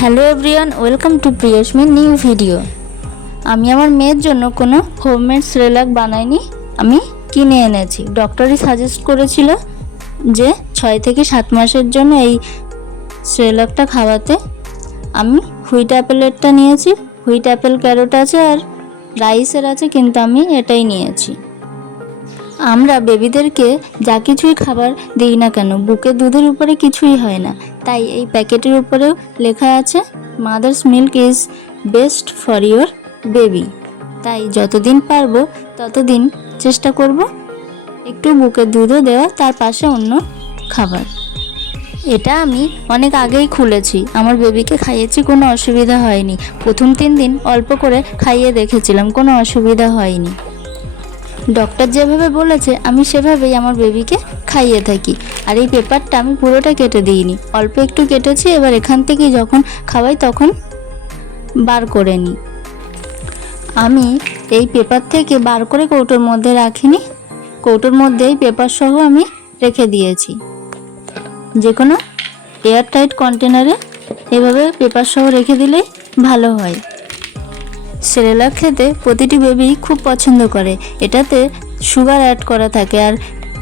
Hello everyone, welcome to প্রিয়সমি new video. আমি আমার মেয়ের জন্য কোনো হোমমেড সেরেলাক বানাইনি, আমি কিনে এনেছি। ডক্টরই সাজেস্ট করেছিল যে 6 থেকে 7 মাসের জন্য এই সেরেলাকটা খাওয়াতে। আমি হুইট অ্যাপেলেরটা নিয়েছি। হুইট অ্যাপেল ক্যারোট আছে আর রাইসের আছে, কিন্তু আমি এটাই নিয়েছি। আমরা বেবিদেরকে যা কিছুই খাবার দিই না কেন, বুকের দুধের উপরে কিছুই হয় না। তাই এই প্যাকেটের উপরেও লেখা আছে mother's milk is best for your baby. তাই যতদিন পারবো ততদিন চেষ্টা করব একটু বুকের দুধও দেওয়া, তার পাশে অন্য খাবার। এটা আমি অনেক আগেই খুলেছি, আমার বেবিকে খাইয়েছি, কোনো অসুবিধা হয়নি। প্রথম 3 দিন অল্প করে খাইয়ে দেখেছিলাম, কোনো অসুবিধা হয়নি। ডক্টর যেভাবে বলেছে আমি সেভাবেই আমার বেবিকে খাইয়ে থাকি। আর এই পেপারটা আমি পুরোটা কেটে দিইনি, অল্প একটু কেটেছি। এবার এখান থেকেই যখন খাওয়াই তখন বার করে নিই। আমি এই পেপার থেকে বার করে কৌটোর মধ্যে রাখিনি, কৌটোর মধ্যেই পেপার সহ আমি রেখে দিয়েছি। যে কোনো এয়ারটাইট কন্টেনারে এভাবে পেপার সহ রেখে দিলেই ভালো হয়। সেরেলাক খেতে প্রতিটি বেবি খুব পছন্দ করে, এটাতে সুগার অ্যাড করা থাকে আর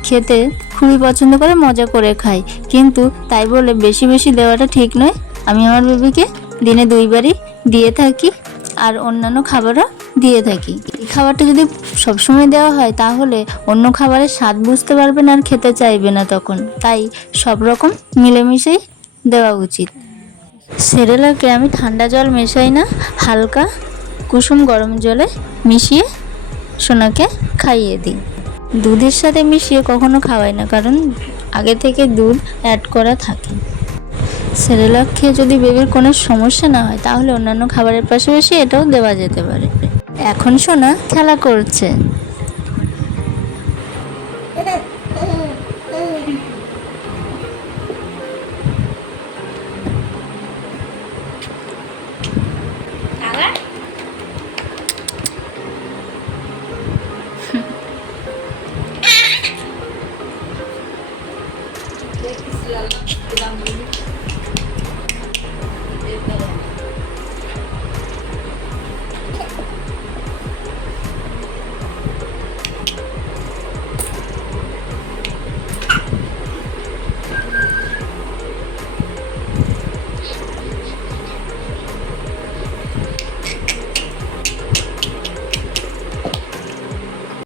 খেতে খুবই পছন্দ করে, মজা করে খায়। কিন্তু তাই বলে বেশি বেশি দেওয়াটা ঠিক নয়। আমি আমার বেবিকে দিনে 2 বারই দিয়ে থাকি আর অন্যান্য খাবারও দিয়ে থাকি। এই খাবারটা যদি সবসময় দেওয়া হয় তাহলে অন্য খাবারের স্বাদ বুঝতে পারবে না আর খেতে চাইবে না তখন। তাই সব রকম মিলেমিশেই দেওয়া উচিত। সেরেলাকে আমি ঠান্ডা জল মেশাই না, হালকা কুসুম গরম জলে মিশিয়ে সোনাকে খাইয়ে দিই। দুধের সাথে মিশিয়ে কখনো খাওয়াই না, কারণ আগে থেকে দুধ অ্যাড করা থাকে। সেরেলাক খেয়ে যদি বেবির কোনো সমস্যা না হয় তাহলে অন্যান্য খাবারের পাশাপাশি এটাও দেওয়া যেতে পারে। এখন সোনা খেলা করছে।